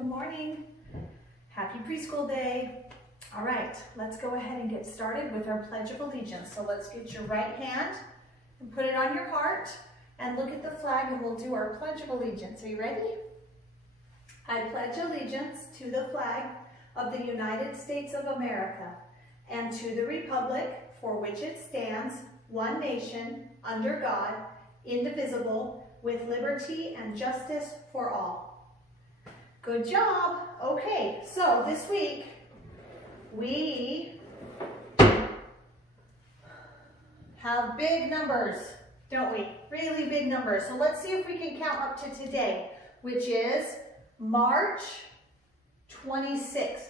Good morning. Happy Preschool Day. All right, let's go ahead and get started with our Pledge of Allegiance. So let's get your right hand and put it on your heart and look at the flag and we'll do our Pledge of Allegiance. Are you ready? I pledge allegiance to the flag of the United States of America and to the republic for which it stands, one nation, under God, indivisible, with liberty and justice for all. Good job. Okay, so this week we have big numbers, don't we? Really big numbers. So let's see if we can count up to today, which is March 26th.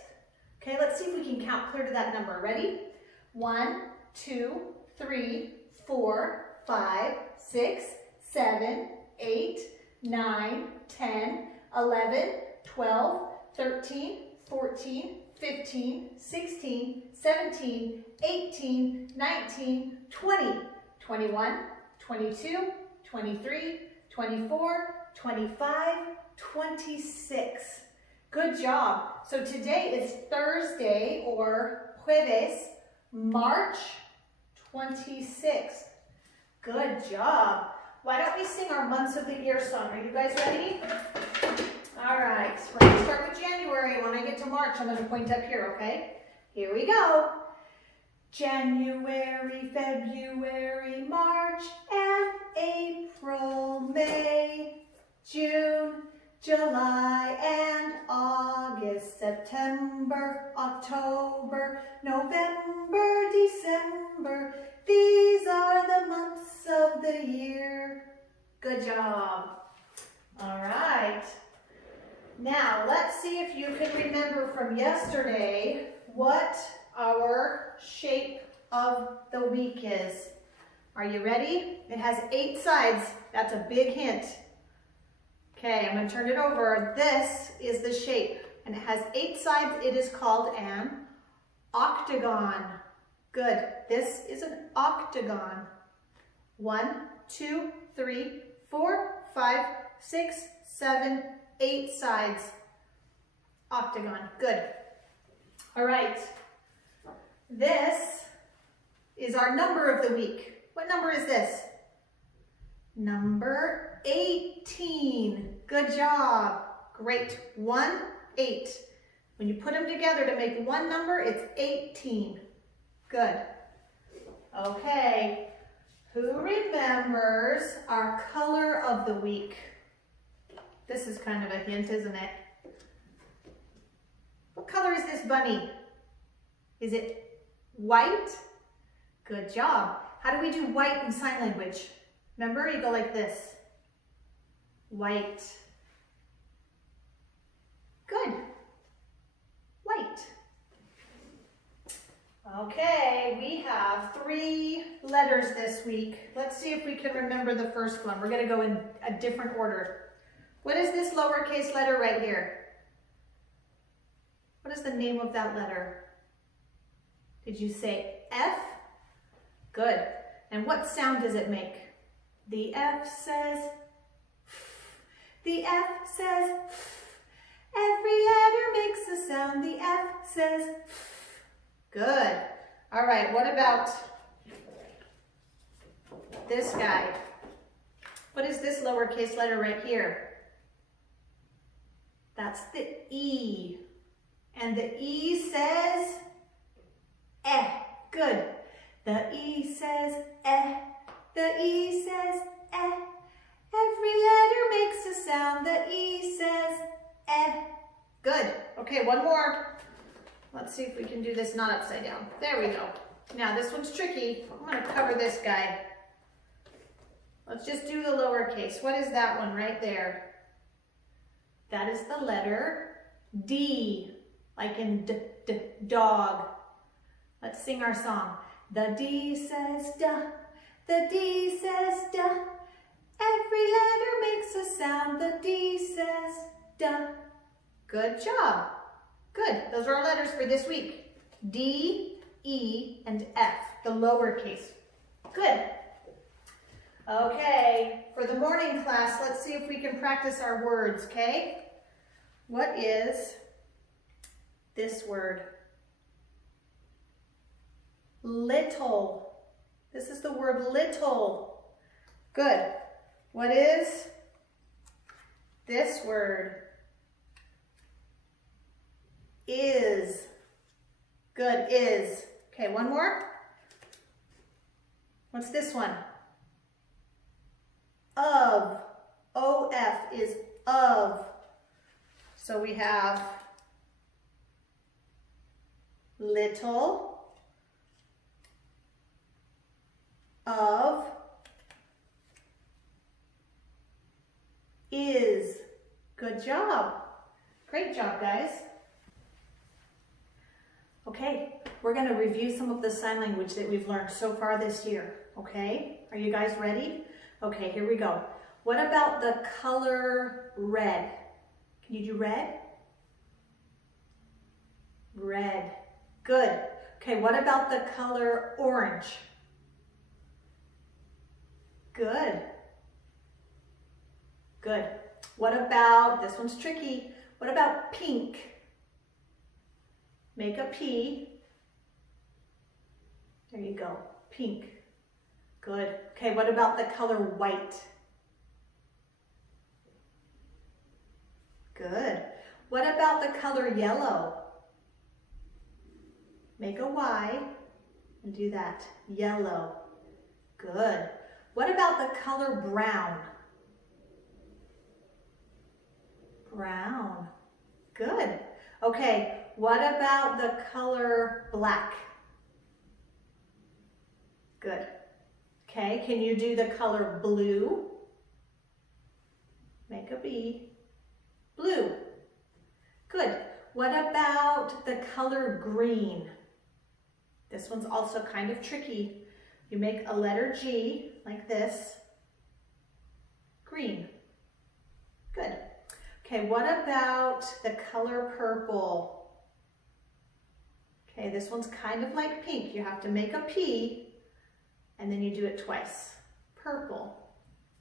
Okay, let's see if we can count clear to that number. Ready? 1, 2, 3, 4, 5, 6, 7, 8, 9, 10, 11, 12, 13, 14, 15, 16, 17, 18, 19, 20, 21, 22, 23, 24, 25, 26. Good job. So today is Thursday or Jueves, March 26th. Good job. Why don't we sing our months of the year song? Are you guys ready? All right, we're going to start with January. When I get to March, I'm going to point up here, okay? Here we go. January, February, March, and April, May, June, July, and August, September, October, November, December. These are the months of the year. Good job. All right. Now, let's see if you can remember from yesterday what our shape of the week is. Are you ready? It has 8 sides. That's a big hint. Okay, I'm going to turn it over. This is the shape, and it has 8 sides. It is called an octagon. Good. This is an octagon. 1, 2, 3, 4, 5, 6, 7, 8 sides. Octagon. Good. All right. This is our number of the week. What number is this? Number 18. Good job. Great. 1, 8. When you put them together to make one number, it's 18. Good. Okay. Who remembers our color of the week? This is kind of a hint, isn't it? What color is this bunny? Is it white? Good job. How do we do white in sign language? Remember, you go like this. White. Good. White. Okay, we have 3 letters this week. Let's see if we can remember the first one. We're going to go in a different order. What is this lowercase letter right here? What is the name of that letter? Did you say F? Good. And what sound does it make? The F says F. The F says F. Every letter makes a sound. The F says F. Good. All right, what about this guy? What is this lowercase letter right here? That's the E. And the E says eh. Good. The E says eh. The E says eh. Every letter makes a sound. The E says eh. Good. Okay, one more. Let's see if we can do this not upside down. There we go. Now this one's tricky. I'm going to cover this guy. Let's just do the lowercase. What is that one right there? That is the letter D, like in dog. Let's sing our song. The D says da, the D says da. Every letter makes a sound. The D says da. Good job. Good. Those are our letters for this week. D, E, and F, the lowercase. Good. Okay, for the morning class, let's see if we can practice our words, okay? What is this word? Little. This is the word little. Good. What is this word? Is. Good, is. Okay, one more. What's this one? Of. O-F is of. So we have little, of, is. Good job. Great job, guys. Okay, we're going to review some of the sign language that we've learned so far this year. Okay, are you guys ready? Okay, here we go. What about the color red? Can you do red? Red. Good. Okay, what about the color orange? Good. Good. What about, this one's tricky, what about pink? Make a P. There you go, pink. Good. Okay, what about the color white? Good. What about the color yellow? Make a Y and do that. Yellow. Good. What about the color brown? Brown. Good. Okay, what about the color black? Good. Okay, can you do the color blue? Make a B. Blue. Good. What about the color green? This one's also kind of tricky. You make a letter G like this. Green. Good. Okay, what about the color purple? Okay, this one's kind of like pink. You have to make a P and then you do it twice. Purple.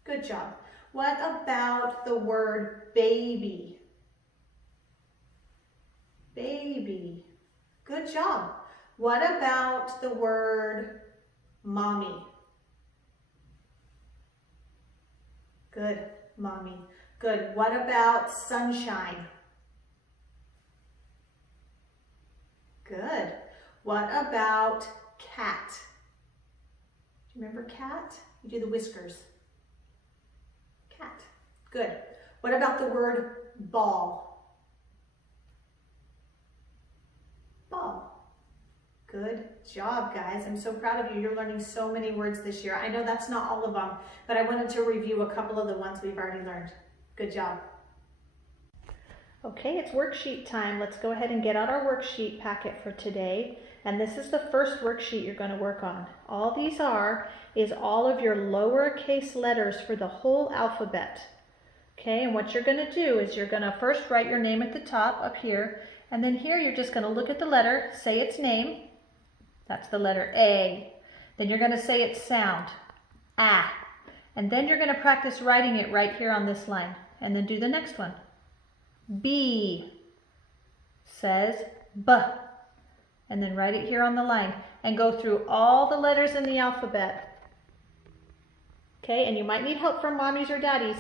Good job. What about the word baby? Baby. Good job. What about the word mommy? Good, mommy. Good. What about sunshine? Good. What about cat? Do you remember cat? You do the whiskers. Cat. Good. What about the word ball? Ball. Good job, guys. I'm so proud of you. You're learning so many words this year. I know that's not all of them, but I wanted to review a couple of the ones we've already learned. Good job. Okay, it's worksheet time. Let's go ahead and get out our worksheet packet for today. And this is the first worksheet you're going to work on. All these is all of your lowercase letters for the whole alphabet. Okay, and what you're going to do is you're going to first write your name at the top up here. And then here you're just going to look at the letter, say its name. That's the letter A. Then you're going to say its sound, ah. And then you're going to practice writing it right here on this line. And then do the next one. B says B. And then write it here on the line. And go through all the letters in the alphabet. Okay, and you might need help from mommies or daddies,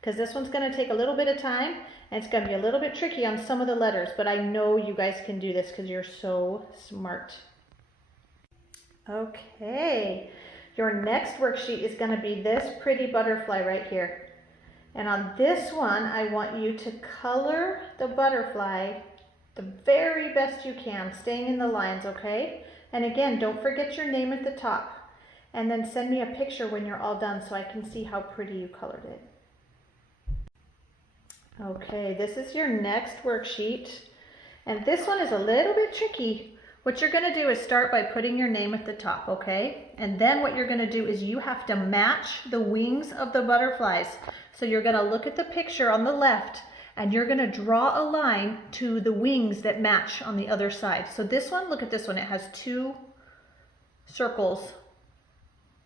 because this one's going to take a little bit of time. And it's going to be a little bit tricky on some of the letters. But I know you guys can do this because you're so smart. Okay, your next worksheet is going to be this pretty butterfly right here. And on this one, I want you to color the butterfly the very best you can, staying in the lines, okay? And again, don't forget your name at the top. And then send me a picture when you're all done so I can see how pretty you colored it. Okay, this is your next worksheet. And this one is a little bit tricky. What you're going to do is start by putting your name at the top, okay? And then what you're going to do is you have to match the wings of the butterflies. So you're going to look at the picture on the left and you're going to draw a line to the wings that match on the other side. So this one, look at this one, it has 2 circles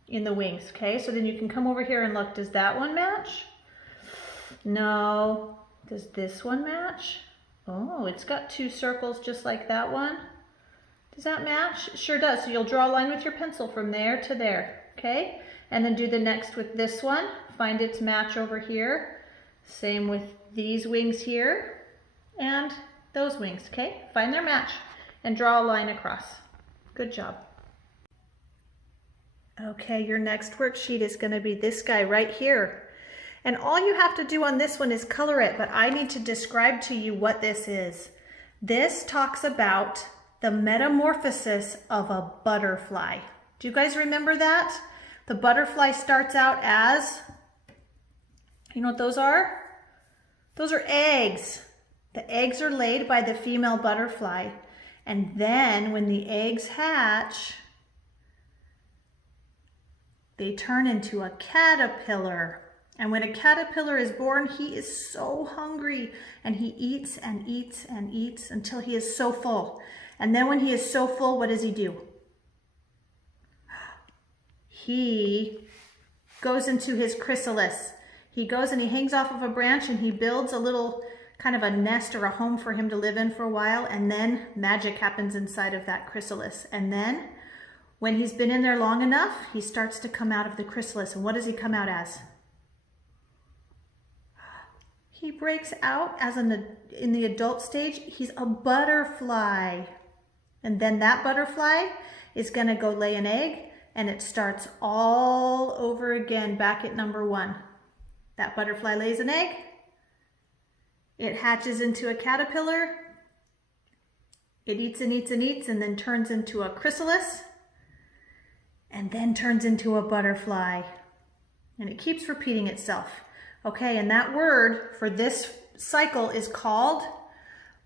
in the wings, okay? So then you can come over here and look, does that one match? No. Does this one match? Oh, it's got two circles just like that one. Does that match? It sure does. So you'll draw a line with your pencil from there to there, okay? And then do the next with this one. Find its match over here. Same with these wings here and those wings, okay? Find their match and draw a line across. Good job. Okay, your next worksheet is going to be this guy right here. And all you have to do on this one is color it, but I need to describe to you what this is. This talks about the metamorphosis of a butterfly. Do you guys remember that? The butterfly starts out as, you know what those are? Those are eggs. The eggs are laid by the female butterfly. And then when the eggs hatch, they turn into a caterpillar. And when a caterpillar is born, he is so hungry and he eats and eats and eats until he is so full. And then when he is so full, what does he do? He goes into his chrysalis. He goes and he hangs off of a branch and he builds a little kind of a nest or a home for him to live in for a while. And then magic happens inside of that chrysalis. And then when he's been in there long enough, he starts to come out of the chrysalis. And what does he come out as? He breaks out as in the adult stage. He's a butterfly. And then that butterfly is going to go lay an egg, and it starts all over again back at number 1. That butterfly lays an egg. It hatches into a caterpillar. It eats and eats and eats and then turns into a chrysalis and then turns into a butterfly. And it keeps repeating itself. Okay, and that word for this cycle is called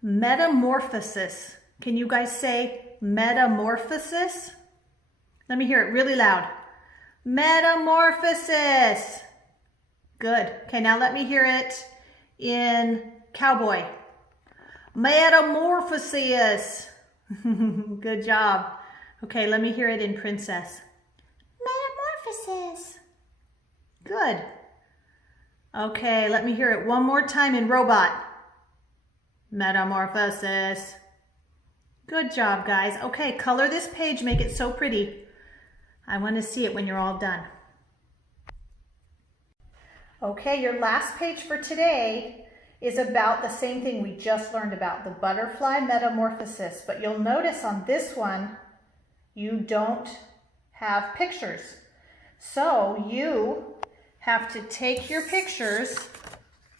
metamorphosis. Can you guys say metamorphosis? Let me hear it really loud. Metamorphosis. Good. Okay, now let me hear it in cowboy. Metamorphosis. Good job. Okay, let me hear it in princess. Metamorphosis. Good. Okay, let me hear it one more time in robot. Metamorphosis. Good job, guys. Okay, color this page, make it so pretty. I want to see it when you're all done. Okay, your last page for today is about the same thing we just learned about, the butterfly metamorphosis. But you'll notice on this one, you don't have pictures. So you have to take your pictures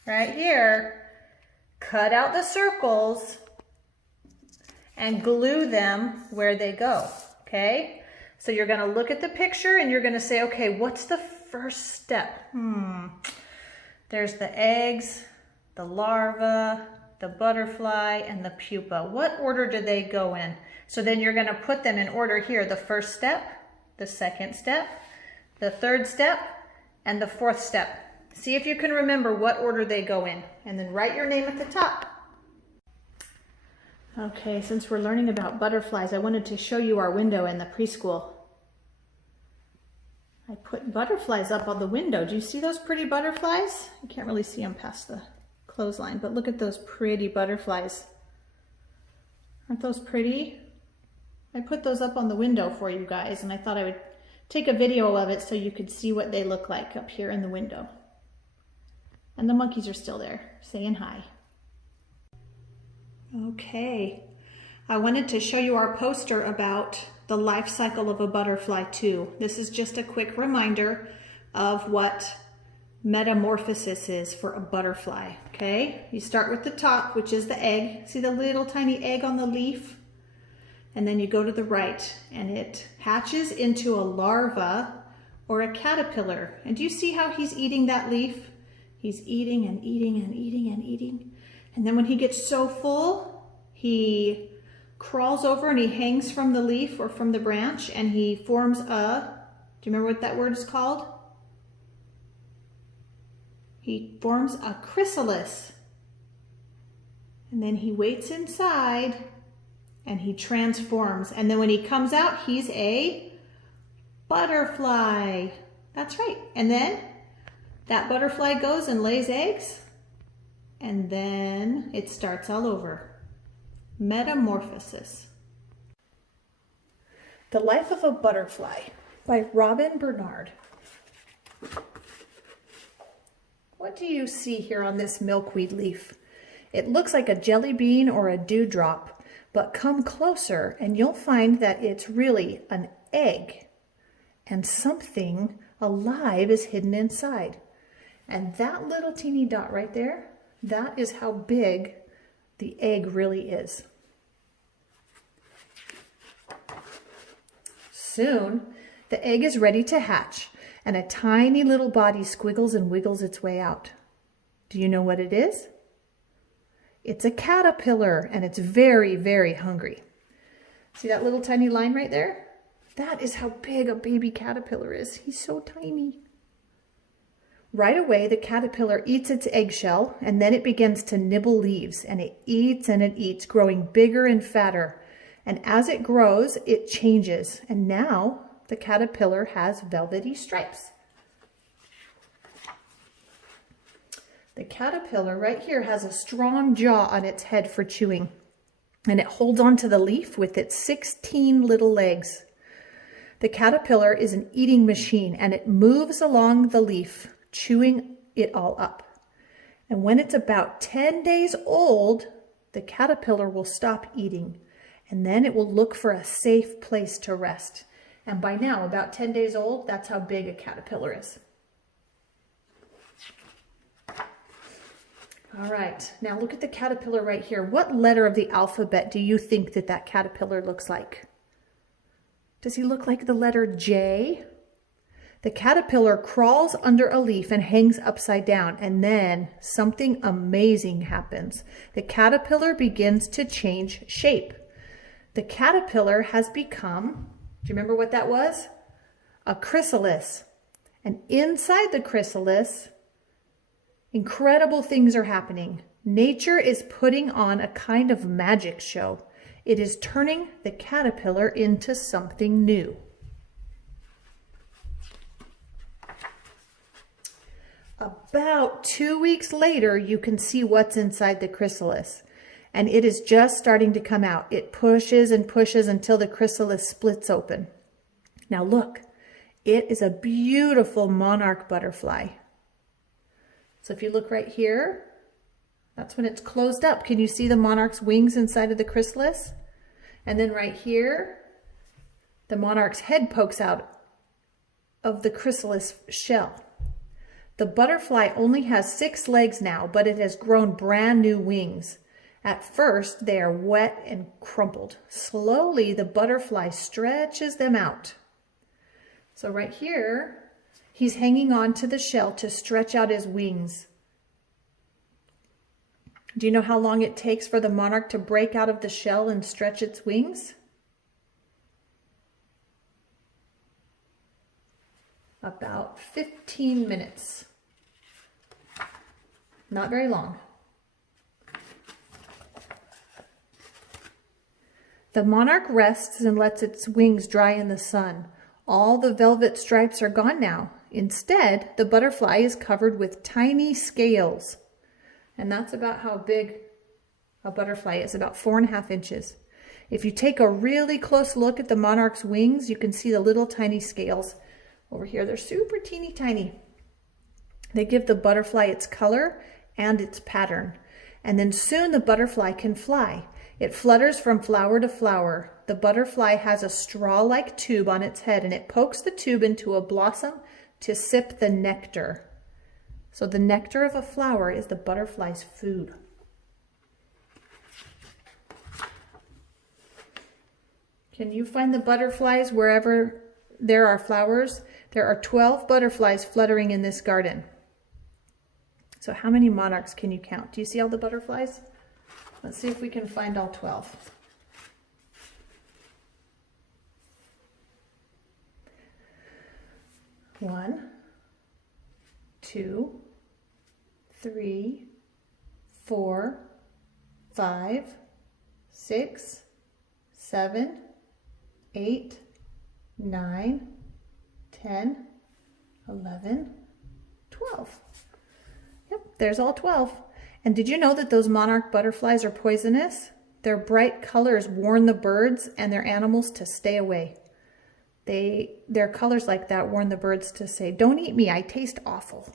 right here, cut out the circles, and glue them where they go, okay? So you're gonna look at the picture and you're gonna say, okay, what's the first step? There's the eggs, the larva, the butterfly, and the pupa. What order do they go in? So then you're gonna put them in order here. The first step, the second step, the third step, and the fourth step. See if you can remember what order they go in. And then write your name at the top. Okay, since we're learning about butterflies, I wanted to show you our window in the preschool. I put butterflies up on the window. Do you see those pretty butterflies? You can't really see them past the clothesline, but look at those pretty butterflies. Aren't those pretty? I put those up on the window for you guys, and I thought I would take a video of it so you could see what they look like up here in the window. And the monkeys are still there, saying hi. Okay, I wanted to show you our poster about the life cycle of a butterfly too. This is just a quick reminder of what metamorphosis is for a butterfly, okay? You start with the top, which is the egg. See the little tiny egg on the leaf? And then you go to the right and it hatches into a larva or a caterpillar. And do you see how he's eating that leaf? He's eating and eating and eating and eating. And then when he gets so full, he crawls over and he hangs from the leaf or from the branch and he forms a, do you remember what that word is called? He forms a chrysalis. And then he waits inside and he transforms. And then when he comes out, he's a butterfly. That's right. And then that butterfly goes and lays eggs. And then it starts all over. Metamorphosis. The Life of a Butterfly by Robin Bernard. What do you see here on this milkweed leaf? It looks like a jelly bean or a dewdrop, but come closer and you'll find that it's really an egg, and something alive is hidden inside. And that little teeny dot right there, that is how big the egg really is. Soon, the egg is ready to hatch, and a tiny little body squiggles and wiggles its way out. Do you know what it is? It's a caterpillar, and it's very, very hungry. See that little tiny line right there? That is how big a baby caterpillar is. He's so tiny. Right away, the caterpillar eats its eggshell, and then it begins to nibble leaves, and it eats, growing bigger and fatter. And as it grows, it changes, and now the caterpillar has velvety stripes. The caterpillar right here has a strong jaw on its head for chewing, and it holds onto the leaf with its 16 little legs. The caterpillar is an eating machine, and it moves along the leaf, chewing it all up. And when it's about 10 days old, the caterpillar will stop eating, and then it will look for a safe place to rest. And by now, about 10 days old, that's how big a caterpillar is. All right, now look at the caterpillar right here. What letter of the alphabet do you think that that caterpillar looks like? Does he look like the letter J? The caterpillar crawls under a leaf and hangs upside down, and then something amazing happens. The caterpillar begins to change shape. The caterpillar has become, do you remember what that was? A chrysalis. And inside the chrysalis, incredible things are happening. Nature is putting on a kind of magic show. It is turning the caterpillar into something new. About 2 weeks later, you can see what's inside the chrysalis, and it is just starting to come out. It pushes and pushes until the chrysalis splits open. Now look, it is a beautiful monarch butterfly. So if you look right here, that's when it's closed up. Can you see the monarch's wings inside of the chrysalis? And then right here, the monarch's head pokes out of the chrysalis shell. The butterfly only has 6 legs now, but it has grown brand new wings. At first, they are wet and crumpled. Slowly, the butterfly stretches them out. So right here, he's hanging on to the shell to stretch out his wings. Do you know how long it takes for the monarch to break out of the shell and stretch its wings? About 15 minutes. Not very long. The monarch rests and lets its wings dry in the sun. All the velvet stripes are gone now. Instead, the butterfly is covered with tiny scales. And that's about how big a butterfly is, about 4.5 inches. If you take a really close look at the monarch's wings, you can see the little tiny scales over here. They're super teeny tiny. They give the butterfly its color and its pattern. And then soon the butterfly can fly. It flutters from flower to flower. The butterfly has a straw-like tube on its head, and it pokes the tube into a blossom to sip the nectar. So the nectar of a flower is the butterfly's food. Can you find the butterflies wherever there are flowers? There are 12 butterflies fluttering in this garden. So how many monarchs can you count? Do you see all the butterflies? Let's see if we can find all 12. One, 2, 3, 4, 5, 6, 7, 8, 9, 10, 11, 12. Yep, there's all 12. And did you know that those monarch butterflies are poisonous? Their bright colors warn the birds and their animals to stay away. Their colors like that warn the birds to say, "Don't eat me, I taste awful."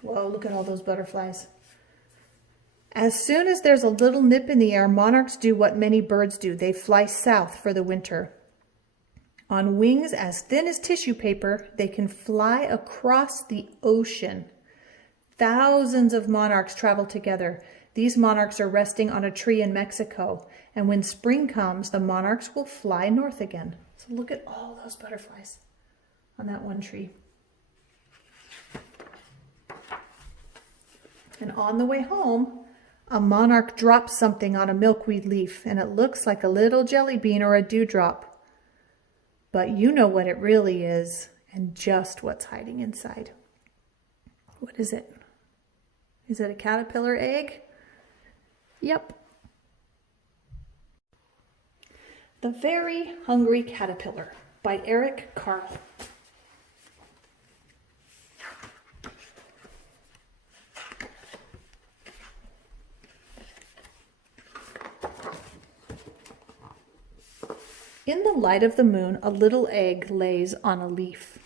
Whoa, look at all those butterflies. As soon as there's a little nip in the air, monarchs do what many birds do. They fly south for the winter. On wings as thin as tissue paper, they can fly across the ocean. Thousands of monarchs travel together. These monarchs are resting on a tree in Mexico. And when spring comes, the monarchs will fly north again. So look at all those butterflies on that one tree. And on the way home, a monarch drops something on a milkweed leaf, and it looks like a little jelly bean or a dewdrop. But you know what it really is, and just what's hiding inside. What is it? Is it a caterpillar egg? Yep. The Very Hungry Caterpillar by Eric Carle. In the light of the moon, a little egg lays on a leaf.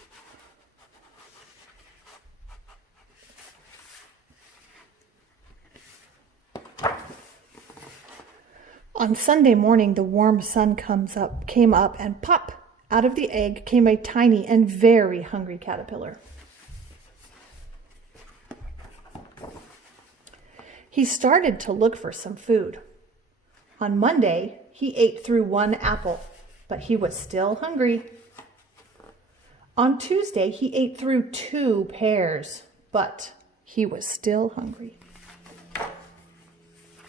On Sunday morning, the warm sun came up, and pop, out of the egg came a tiny and very hungry caterpillar. He started to look for some food. On Monday, he ate through one apple, but he was still hungry. On Tuesday, he ate through 2 pears, but he was still hungry.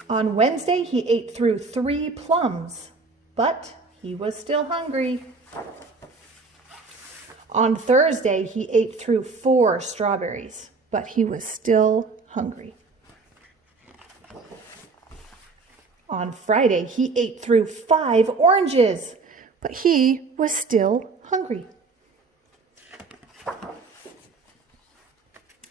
On Wednesday, he ate through 3 plums, but he was still hungry. On Thursday, he ate through 4 strawberries, but he was still hungry. On Friday, he ate through 5 oranges, but he was still hungry.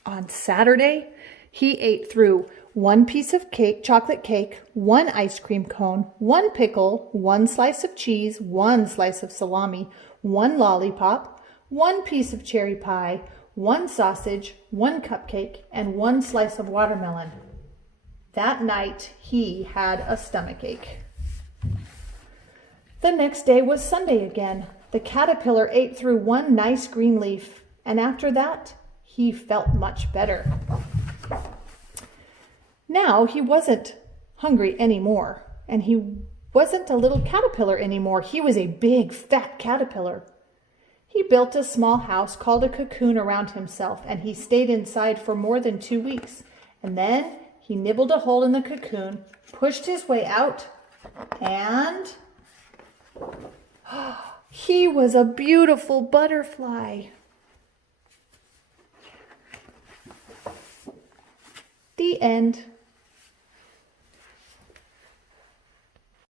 On Saturday, he ate through 1 piece of cake, chocolate cake, 1 ice cream cone, 1 pickle, 1 slice of cheese, 1 slice of salami, 1 lollipop, 1 piece of cherry pie, 1 sausage, 1 cupcake, and 1 slice of watermelon. That night, he had a stomachache. The next day was Sunday again. The caterpillar ate through 1 nice green leaf, and after that, he felt much better. Now he wasn't hungry anymore, and he wasn't a little caterpillar anymore. He was a big, fat caterpillar. He built a small house called a cocoon around himself, and he stayed inside for more than 2 weeks. And then he nibbled a hole in the cocoon, pushed his way out, and he was a beautiful butterfly. The end.